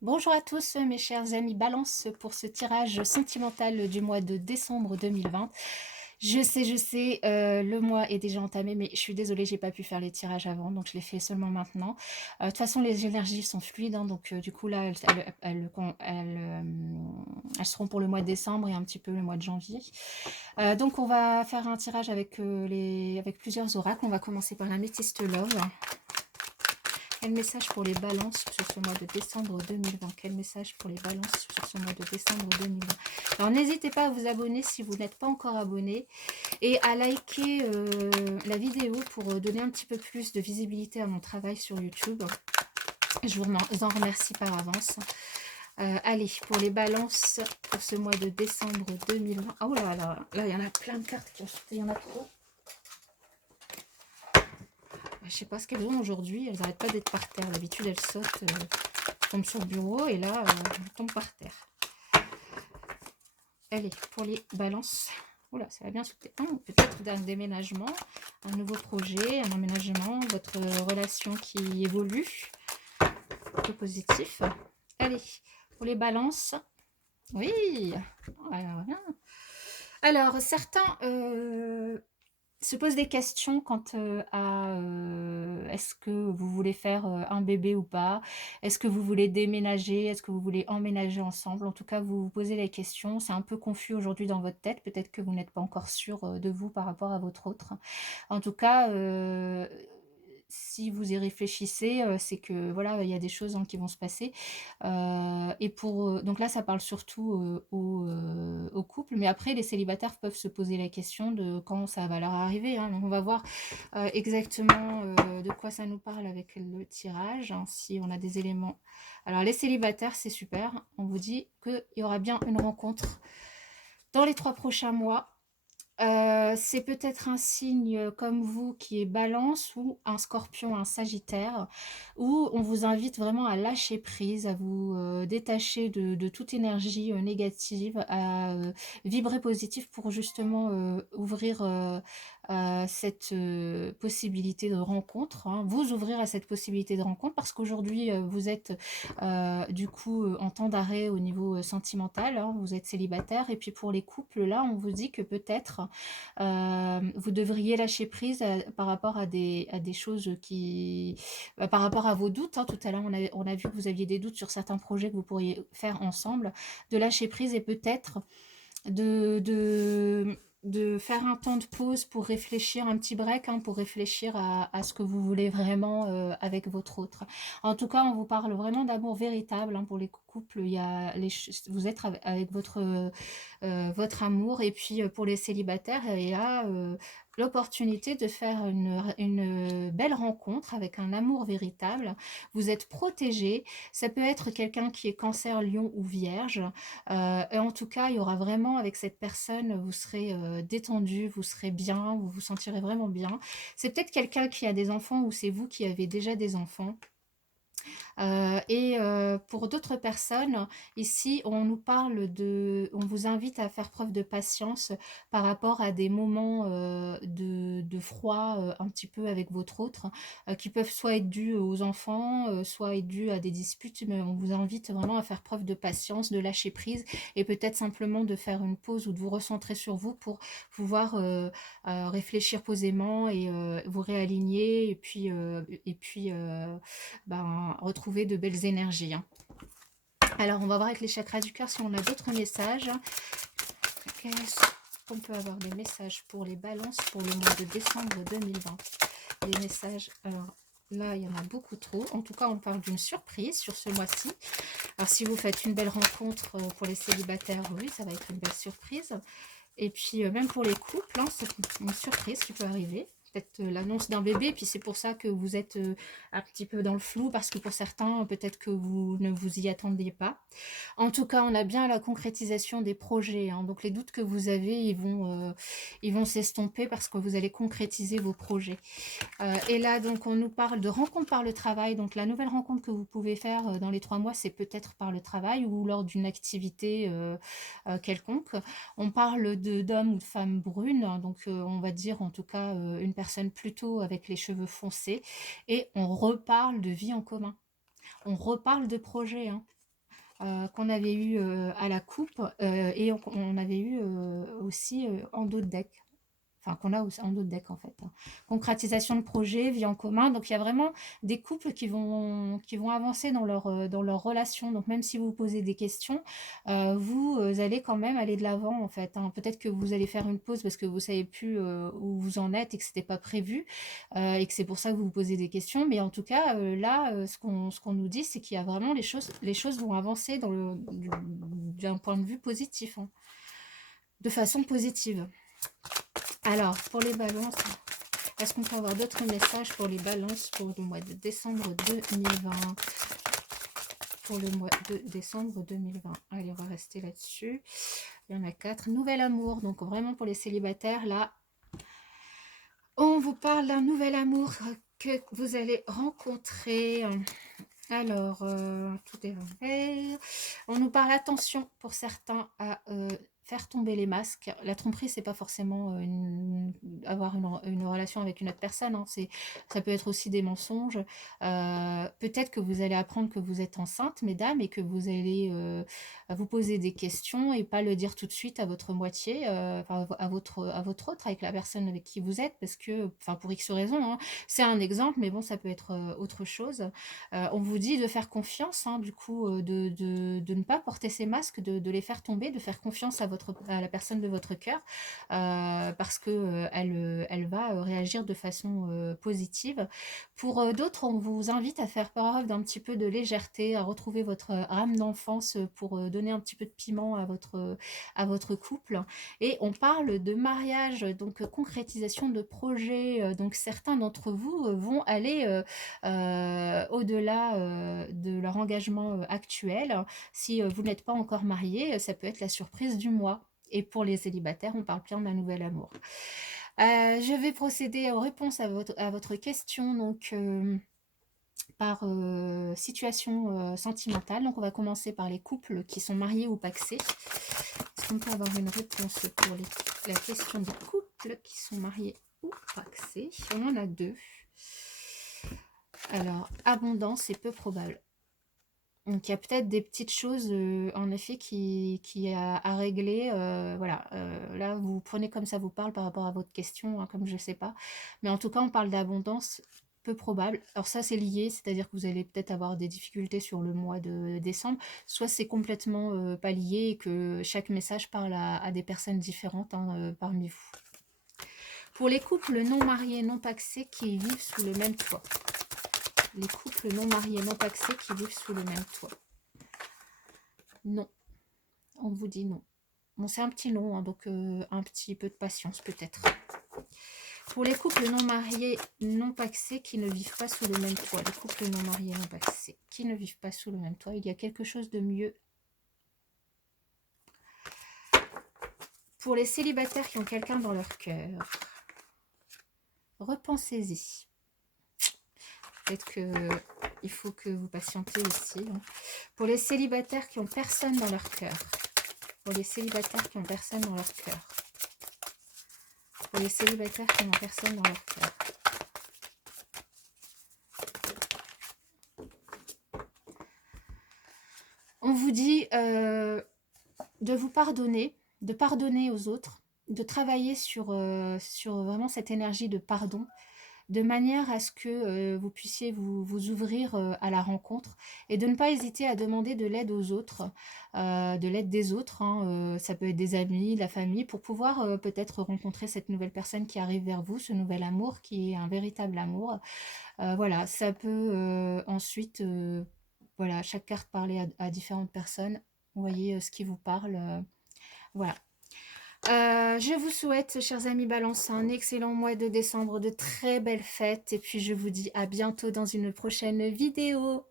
Bonjour à tous mes chers amis Balance pour ce tirage sentimental du mois de décembre 2020. Je sais, le mois est déjà entamé, mais je suis désolée, j'ai pas pu faire les tirages avant, donc je les fais seulement maintenant. De toute façon, les énergies sont fluides, hein, donc du coup là, elles seront pour le mois de décembre et un petit peu le mois de janvier. Donc on va faire un tirage avec plusieurs oracles. On va commencer par la Métiste Love. Quel message pour les balances sur ce mois de décembre 2020? Quel message pour les balances sur ce mois de décembre 2020? Alors n'hésitez pas à vous abonner si vous n'êtes pas encore abonné et à liker la vidéo pour donner un petit peu plus de visibilité à mon travail sur YouTube. Je vous en remercie par avance. Allez, pour les balances pour ce mois de décembre 2020. Oh là là, là il y en a plein de cartes qui ont sauté, il y en a trop. Je sais pas ce qu'elles ont aujourd'hui, elles n'arrêtent pas d'être par terre. D'habitude, elles sautent, tombent sur le bureau et là, elles tombent par terre. Allez, pour les balances. Oula, ça va bien sauter. Peut-être d'un déménagement, un nouveau projet, un emménagement, votre relation qui évolue. Plutôt positif. Allez, pour les balances. Oui, alors certains se posent des questions quant à est-ce que vous voulez faire un bébé ou pas? Est-ce que vous voulez déménager? Est-ce que vous voulez emménager ensemble? En tout cas, vous vous posez les questions. C'est un peu confus aujourd'hui dans votre tête. Peut-être que vous n'êtes pas encore sûr de vous par rapport à votre autre. En tout cas, si vous y réfléchissez, c'est que voilà, il y a des choses qui vont se passer. Et donc là, ça parle surtout aux couples, mais après, les célibataires peuvent se poser la question de quand ça va leur arriver, hein. Donc on va voir exactement de quoi ça nous parle avec le tirage, hein, si on a des éléments. Alors les célibataires, c'est super. On vous dit qu'il y aura bien une rencontre dans les 3 prochains mois. C'est peut-être un signe comme vous qui est Balance ou un Scorpion, un Sagittaire, où on vous invite vraiment à lâcher prise, à vous détacher de toute énergie négative, à vibrer positif pour justement ouvrir cette possibilité de rencontre, hein, vous ouvrir à cette possibilité de rencontre parce qu'aujourd'hui vous êtes du coup en temps d'arrêt au niveau sentimental, hein, vous êtes célibataire et puis pour les couples là on vous dit que peut-être vous devriez lâcher prise par rapport à des choses qui par rapport à vos doutes, hein. Tout à l'heure on a vu que vous aviez des doutes sur certains projets que vous pourriez faire ensemble, de lâcher prise et peut-être de, de, de faire un temps de pause pour réfléchir, un petit break, hein, pour réfléchir à ce que vous voulez vraiment avec votre autre. En tout cas, on vous parle vraiment d'amour véritable, hein, pour les couples. Il y a vous êtes avec votre amour, et puis pour les célibataires, il y a l'opportunité de faire une belle rencontre avec un amour véritable. Vous êtes protégé. Ça peut être quelqu'un qui est cancer, lion ou vierge. Et en tout cas, il y aura vraiment avec cette personne, vous serez détendu, vous serez bien, vous vous sentirez vraiment bien. C'est peut-être quelqu'un qui a des enfants ou c'est vous qui avez déjà des enfants. Pour d'autres personnes, ici, on nous parle on vous invite à faire preuve de patience par rapport à des moments de froid un petit peu avec votre autre, qui peuvent soit être dus aux enfants, soit être dus à des disputes, mais on vous invite vraiment à faire preuve de patience, de lâcher prise et peut-être simplement de faire une pause ou de vous recentrer sur vous pour pouvoir réfléchir posément et vous réaligner ben, retrouver de belles énergies, hein. Alors, on va voir avec les chakras du cœur si on a d'autres messages. Qu'est-ce qu'on peut avoir des messages pour les balances pour le mois de décembre 2020? Les messages, alors là, il y en a beaucoup trop. En tout cas, on parle d'une surprise sur ce mois-ci. Alors, si vous faites une belle rencontre pour les célibataires, oui, ça va être une belle surprise. Et puis, même pour les couples, hein, c'est une surprise qui peut arriver. Peut-être l'annonce d'un bébé, puis c'est pour ça que vous êtes un petit peu dans le flou, parce que pour certains, peut-être que vous ne vous y attendiez pas. En tout cas, on a bien la concrétisation des projets, hein. Donc les doutes que vous avez, ils vont s'estomper parce que vous allez concrétiser vos projets. Et là, donc, on nous parle de rencontre par le travail. Donc la nouvelle rencontre que vous pouvez faire dans les 3 mois, c'est peut-être par le travail ou lors d'une activité quelconque. On parle d'hommes ou de femmes brunes, hein. Donc on va dire en tout cas une personne plutôt avec les cheveux foncés. Et on reparle de vie en commun. On reparle de projet, hein. qu'on avait eu à la coupe et on avait eu aussi en dos de deck. Enfin, qu'on a aussi en dos de deck en fait. Concrétisation de projet, vie en commun. Donc il y a vraiment des couples qui vont avancer dans leur relation. Donc même si vous posez des questions, vous allez quand même aller de l'avant en fait. Hein. Peut-être que vous allez faire une pause parce que vous savez plus où vous en êtes et que c'était pas prévu et que c'est pour ça que vous vous posez des questions. Mais en tout cas, là, ce qu'on nous dit, c'est qu'il y a vraiment les choses vont avancer d'un point de vue positif, hein, de façon positive. Alors, pour les balances, est-ce qu'on peut avoir d'autres messages pour les balances pour le mois de décembre 2020? Pour le mois de décembre 2020. Allez, on va rester là-dessus. Il y en a 4. Nouvel amour. Donc, vraiment pour les célibataires, là, on vous parle d'un nouvel amour que vous allez rencontrer. Alors, tout est vert. On nous parle, attention pour certains, à faire tomber les masques. La tromperie, c'est pas forcément avoir une relation avec une autre personne. Hein. Ça peut être aussi des mensonges. Peut-être que vous allez apprendre que vous êtes enceinte, mesdames, et que vous allez vous poser des questions et pas le dire tout de suite à votre moitié, enfin, à votre autre, avec la personne avec qui vous êtes, parce que, enfin, pour X raisons, hein, c'est un exemple, mais bon, ça peut être autre chose. On vous dit de faire confiance, hein, du coup, de ne pas porter ces masques, de les faire tomber, de faire confiance à la personne de votre cœur, parce que elle va réagir de façon positive. Pour d'autres, on vous invite à faire preuve d'un petit peu de légèreté, à retrouver votre âme d'enfance pour donner un petit peu de piment à votre couple. Et on parle de mariage, donc concrétisation de projets. Donc certains d'entre vous vont aller au-delà de leur engagement actuel. Si vous n'êtes pas encore marié, ça peut être la surprise du mois. Et pour les célibataires, on parle bien d'un nouvel amour. Je vais procéder aux réponses à votre question, donc par situation sentimentale. Donc on va commencer par les couples qui sont mariés ou pacsés. Est-ce qu'on peut avoir une réponse pour la question des couples qui sont mariés ou pacsés? On en a 2. Alors, abondance et peu probable. Donc il y a peut-être des petites choses en effet qui à régler. Voilà, là vous prenez comme ça vous parle par rapport à votre question, hein, comme je sais pas. Mais en tout cas, on parle d'abondance peu probable. Alors ça c'est lié, c'est-à-dire que vous allez peut-être avoir des difficultés sur le mois de décembre, soit c'est complètement pas lié et que chaque message parle à des personnes différentes, hein, parmi vous. Pour les couples non mariés, non pacsés qui vivent sous le même toit. Les couples non mariés, non pacsés qui vivent sous le même toit. Non, on vous dit non. Bon, c'est un petit non, hein, donc un petit peu de patience peut-être. Pour les couples non mariés, non pacsés qui ne vivent pas sous le même toit. Les couples non mariés, non pacsés qui ne vivent pas sous le même toit, il y a quelque chose de mieux. Pour les célibataires qui ont quelqu'un dans leur cœur, repensez-y. Peut-être qu'il faut que vous patientez aussi. Hein. Pour les célibataires qui ont personne dans leur cœur. Pour les célibataires qui ont personne dans leur cœur. Pour les célibataires qui n'ont personne dans leur cœur. On vous dit de vous pardonner, de pardonner aux autres, de travailler sur vraiment cette énergie de pardon, de manière à ce que vous puissiez vous ouvrir à la rencontre et de ne pas hésiter à demander de l'aide aux autres, de l'aide des autres, hein, ça peut être des amis, la famille, pour pouvoir peut-être rencontrer cette nouvelle personne qui arrive vers vous, ce nouvel amour qui est un véritable amour. Voilà, ça peut ensuite, voilà, chaque carte parler à différentes personnes, vous voyez ce qui vous parle, voilà. Je vous souhaite, chers amis Balance, un excellent mois de décembre, de très belles fêtes. Et puis, je vous dis à bientôt dans une prochaine vidéo.